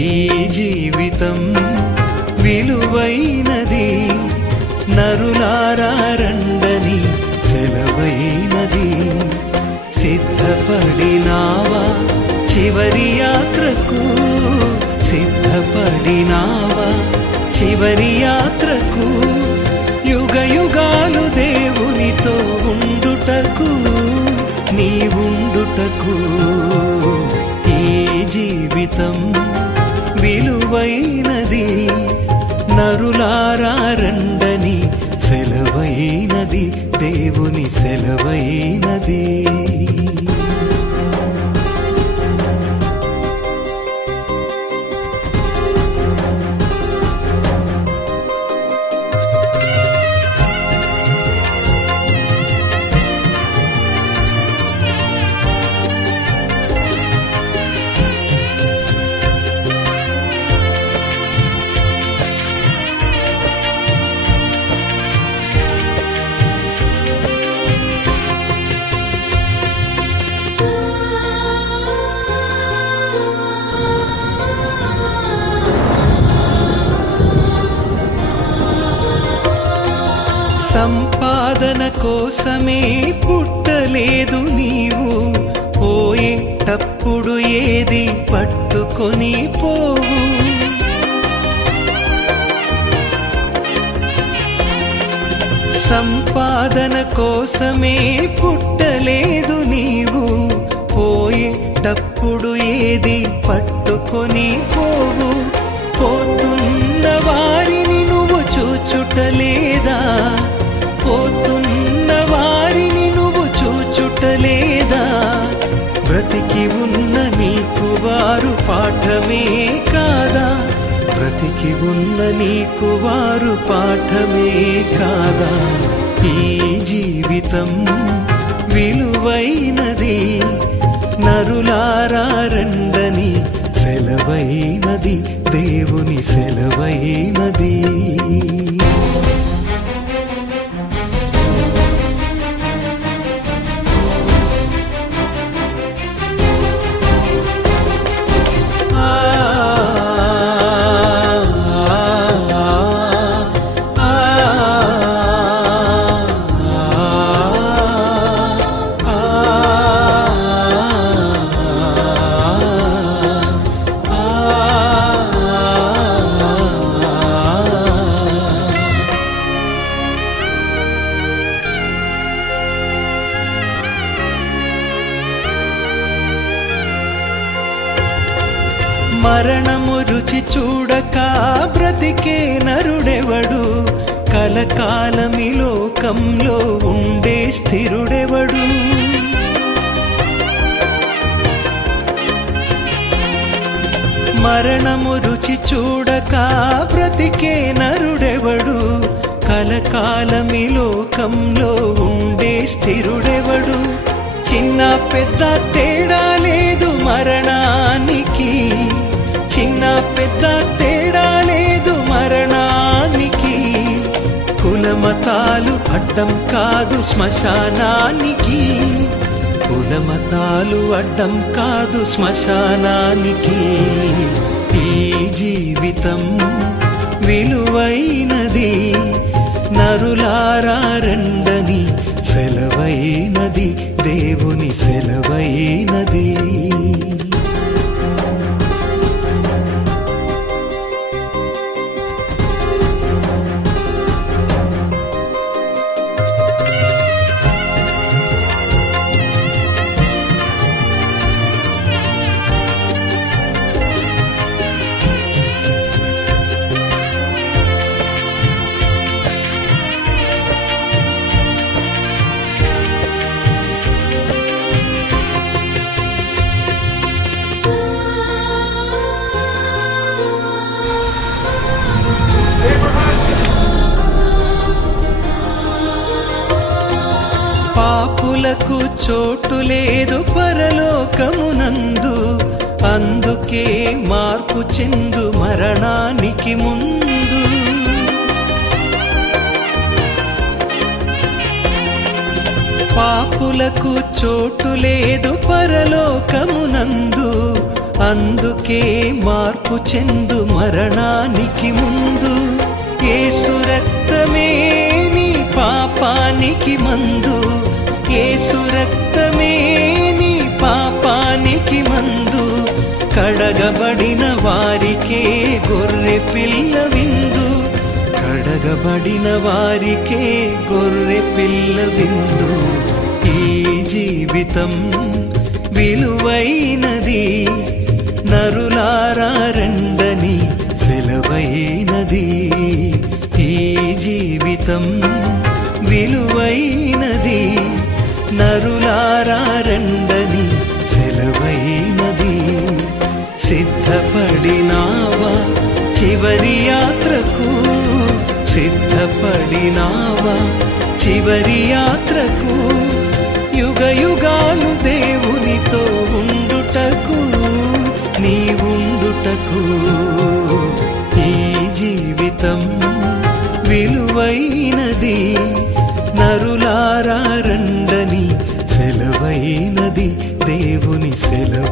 ఈ జీవితం విలువైనది, నరులారా రండని సెలవైనది. సిద్ధపడినావా చివరి యాత్రకు, సిద్ధపడినావా చివరి యాత్రకు, యుగ యుగాలు దేవునితో ఉండుటకు, నీవుండుటకు. ఈ జీవితం విలువైనది, నరులారా రండని సెలవైనది, దేవుని సెలవైనది. సంపాదన కోసమే పుట్టలేదు నీవు, పోయేటప్పుడు ఏది పట్టుకొని పోవు. సంపాదన కోసమే పుట్టలేదు నీవు, పోయేటప్పుడు ఏది పట్టుకొని పోవు. పోతున్న వారిని నువ్వు చూచుటలేదా, పోతున్న వారిని నువ్వు చూచుటలేదా. బ్రతికి ఉన్న నీకు వారు పాఠమే కాదా, బ్రతికి ఉన్న నీకు వారు పాఠమే కాదా. ఈ జీవితం విలువైనది, నరులారా రండని సెలవైనది, దేవుని సెలవైనది. మరణము రుచి చూడక బ్రతికే నరుడెవడు, కలకాలమి లోకంలో ఉండే స్థిరుడెవడు. మరణము రుచి చూడక బ్రతికే నరుడెవడు, కలకాలమి లోకంలో ఉండే స్థిరుడెవడు. చిన్న పెద్ద తేడా లేదు మరణానికి, చిన్న పెద్ద తేడా లేదు మరణానికి. కులమతాలు అడ్డం కాదు శ్మశానానికి, కులమతాలు అడ్డం కాదు శ్మశానానికి. ఈ జీవితం విలువైనది, నరులారా రండని సెలవైనది, దేవుని సెలవైనది. పాపులకు చోటు లేదు పరలోకమునందు, అందుకే మార్పు చెందు మరణానికి ముందు. పాపులకు చోటు లేదు పరలోకమునందు, అందుకే మార్పు చెందు మరణానికి ముందు. యేసు రక్తమే నీ పాపానికి మందు, యేసు రక్తమే నీ పాపానికి మందు. కడగబడిన వారికే గొర్రె పిల్ల విందు, కడగబడిన వారికే గొర్రె పిల్ల విందు. ఈ జీవితం విలువైనది, నరులారా రండని సెలవైనది. ఈ జీవితం విలువైనది, నరులారా రండని సెలవైనది. సిద్ధపడినావా చివరి యాత్రకు, సిద్ధపడినావా చివరి యాత్రకు. యుగ యుగాలు దేవునితో ఉండుటకు, నీవుండుటకు. ఈ జీవితం విలువైనది, నరులారా రండని సెలవైనది, దేవుని సెలవు.